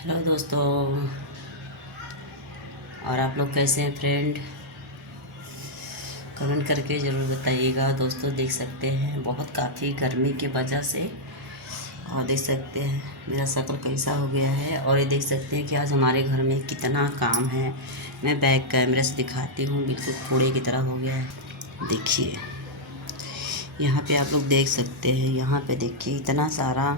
Hello दोस्तों। और आप लोग कैसे हैं फ्रेंड? कमेंट करके ज़रूर बताइएगा। दोस्तों देख सकते हैं बहुत काफ़ी गर्मी की वजह से, और देख सकते हैं मेरा शक्ल कैसा हो गया है। और ये देख सकते हैं कि आज हमारे घर में कितना काम है। मैं बैक कैमरे से दिखाती हूँ, बिल्कुल कूड़े की तरह हो गया है। देखिए यहाँ पे आप लोग देख सकते हैं, यहाँ पे देखिए इतना सारा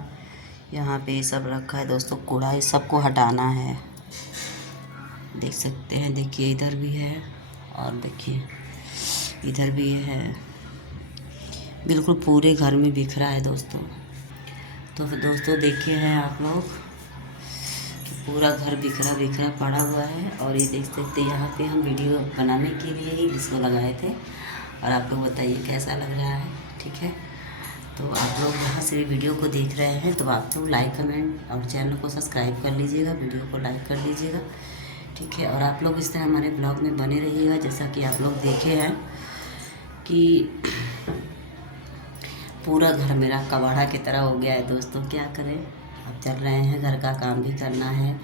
यहाँ पे ये सब रखा है दोस्तों। कूड़ा ये सबको हटाना है। देख सकते हैं, देखिए इधर भी है और देखिए इधर भी है। बिल्कुल पूरे घर में बिखरा है दोस्तों। तो फिर दोस्तों देखिए हैं आप लोग कि पूरा घर बिखरा बिखरा पड़ा हुआ है। और ये देख सकते हैं यहाँ पे हम वीडियो बनाने के लिए ही इसको लगाए थे। और आप लोग बताइए कैसा लग रहा है। ठीक है, तो आप लोग यहाँ से वीडियो को देख रहे हैं तो आप लोग लाइक कमेंट और चैनल को सब्सक्राइब कर लीजिएगा, वीडियो को लाइक कर लीजिएगा। ठीक है, और आप लोग इस तरह हमारे ब्लॉग में बने रहिएगा। जैसा कि आप लोग देखे हैं कि पूरा घर मेरा कबाड़ा की तरह हो गया है दोस्तों। क्या करें, अब चल रहे हैं, घर का काम भी करना है।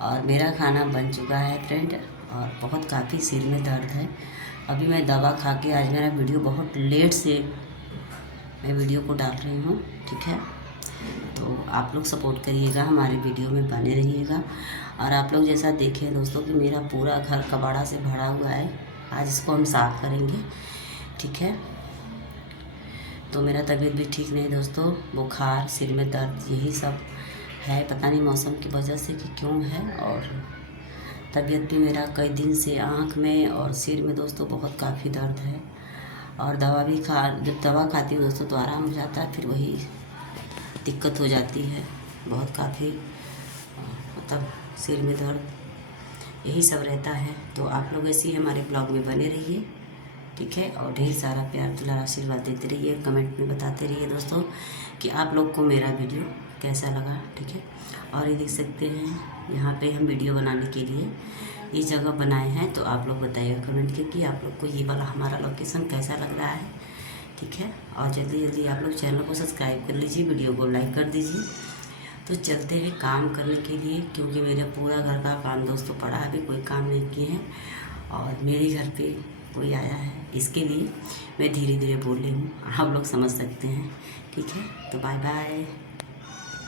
और मेरा खाना बन चुका है फ्रेंड, और बहुत काफ़ी सिर में दर्द है। अभी मैं दवा खा के, आज मेरा वीडियो बहुत लेट से मैं वीडियो को डाल रही हूँ। ठीक है, तो आप लोग सपोर्ट करिएगा, हमारे वीडियो में बने रहिएगा। और आप लोग जैसा देखें दोस्तों कि मेरा पूरा घर कबाड़ा से भरा हुआ है। आज इसको हम साफ़ करेंगे। ठीक है, तो मेरा तबीयत भी ठीक नहीं दोस्तों, बुखार, सिर में दर्द, यही सब है। पता नहीं मौसम की वजह से कि क्यों है। और तबीयत भी मेरा कई दिन से आँख में और सिर में दोस्तों बहुत काफ़ी दर्द है। और दवा भी जब दवा खाती हूँ दोस्तों तो आराम हो जाता है, फिर वही दिक्कत हो जाती है। बहुत काफ़ी मतलब सिर में दर्द, यही सब रहता है। तो आप लोग ऐसे ही हमारे ब्लॉग में बने रहिए। ठीक है, और ढेर सारा प्यार दुलार आशीर्वाद देते रहिए, कमेंट में बताते रहिए दोस्तों कि आप लोग को मेरा वीडियो कैसा लगा। ठीक है, और ये देख सकते हैं यहाँ पे हम वीडियो बनाने के लिए ये जगह बनाए हैं। तो आप लोग बताइएगा कमेंट के कि आप लोग को ये वाला हमारा लोकेशन कैसा लग रहा है। ठीक है, और जल्दी जल्दी आप लोग चैनल को सब्सक्राइब कर लीजिए, वीडियो को लाइक कर दीजिए। तो चलते हैं काम करने के लिए, क्योंकि मेरा पूरा घर का काम दोस्तों पड़ा है, अभी कोई काम नहीं किए हैं। और मेरे घर पे कोई आया है, इसके लिए मैं धीरे धीरे बोल रही हूँ, आप लोग समझ सकते हैं। ठीक है, तो बाय बाय।